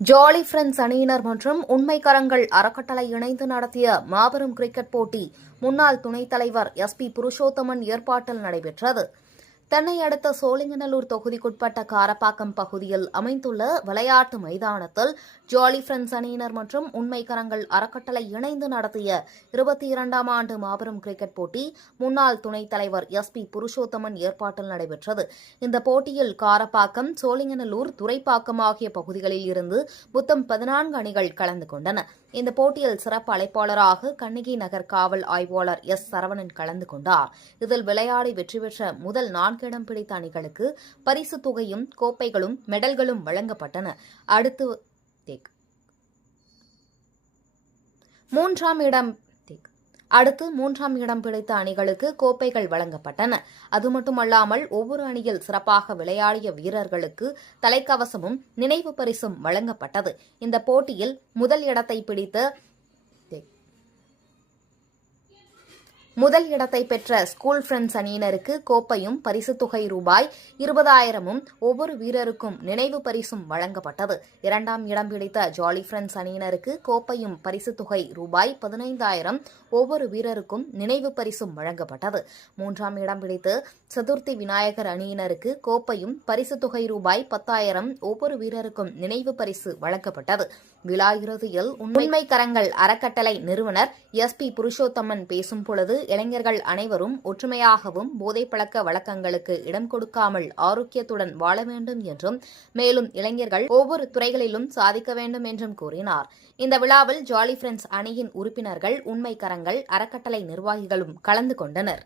Jolly friends அணியினர் மற்றும் உண்மை கரங்கள் அறக்கட்டளை இணைந்து நடத்திய மாபெரும் கிரிக்கெட் போட்டி முன்னாள் துணைத் தலைவர் எஸ்.பி. புருஷோத்தமன் ஏற்பாட்டில் நடைபெற்றது. தென்னை அடுத்த சோழிங்கநல்லூர் தொகுதிக்குட்பட்ட காரப்பாக்கம் பகுதியில் அமைந்துள்ள விளையாட்டு மைதானத்தில் ஜாலி ஃப்ரெண்ட்ஸ் அணியினர் மற்றும் உண்மை கரங்கள் அறக்கட்டளை இணைந்து நடத்திய 22ஆம் ஆண்டு மாபெரும் கிரிக்கெட் போட்டி முன்னாள் துணைத் தலைவர் எஸ்.பி. புருஷோத்தமன் ஏற்பாட்டில் நடைபெற்றது. இந்த போட்டியில் காரப்பாக்கம், சோழிங்கநல்லூர், துரைப்பாக்கம் ஆகிய பகுதிகளில் இருந்து மொத்தம் 14 அணிகள் கலந்து கொண்டன. இந்த போட்டியில் சிறப்பு அழைப்பாளராக கண்ணகி நகர் காவல் ஆய்வாளர் எஸ். சரவணன் கலந்து கொண்டார். இதில் விளையாடி வெற்றி பெற்ற முதல் 4 இடம் பிடித்த அணிகளுக்கு பரிசுத் தொகையும், கோப்பைகளும், மெடல்களும் வழங்கப்பட்டன. அடுத்து 3ஆம் இடம் பிடித்த அணிகளுக்கு கோப்பைகள் வழங்கப்பட்டன. அது மட்டுமல்லாமல் ஒவ்வொரு அணியில் சிறப்பாக விளையாடிய வீரர்களுக்கு தலைக்கவசமும், நினைவு பரிசும் வழங்கப்பட்டது. இந்த போட்டியில் முதல் இடத்தை பெற்ற ஸ்கூல் ஃப்ரெண்ட்ஸ் அணியினருக்கு கோப்பையும், பரிசுத் தொகை ரூபாய் 20,000-ம், ஒவ்வொரு வீரருக்கும் நினைவு பரிசும் வழங்கப்பட்டது. 2ஆம் இடம் பிடித்த ஜாலி ஃப்ரெண்ட்ஸ் அணியினருக்கு கோப்பையும், பரிசுத் தொகை ரூபாய் 15,000, ஒவ்வொரு வீரருக்கும் நினைவு பரிசும் வழங்கப்பட்டது. 3ஆம் இடம் பிடித்து சதுர்த்தி விநாயகர் அணியினருக்கு கோப்பையும், பரிசுத் தொகை ரூபாய் 10,000, ஒவ்வொரு வீரருக்கும் நினைவு பரிசு வழங்கப்பட்டது. விழா இறுதியில் உண்மை கரங்கள் அறக்கட்டளை நிறுவனர் எஸ்.பி. புருஷோத்தமன் பேசும் பொழுது, இளைஞர்கள் அனைவரும் ஒற்றுமையாகவும், போதைப் பழக்க வழக்கங்களுக்கு இடம் கொடுக்காமல் ஆரோக்கியத்துடன் வாழ வேண்டும் என்றும், மேலும் இளைஞர்கள் ஒவ்வொரு துறைகளிலும் சாதிக்க வேண்டும் என்றும் கூறினார். இந்த விழாவில் ஜாலி ஃப்ரெண்ட்ஸ் அணியின் உறுப்பினர்கள், உண்மை கரங்கள் அறக்கட்டளை நிர்வாகிகளும் கலந்து கொண்டனர்.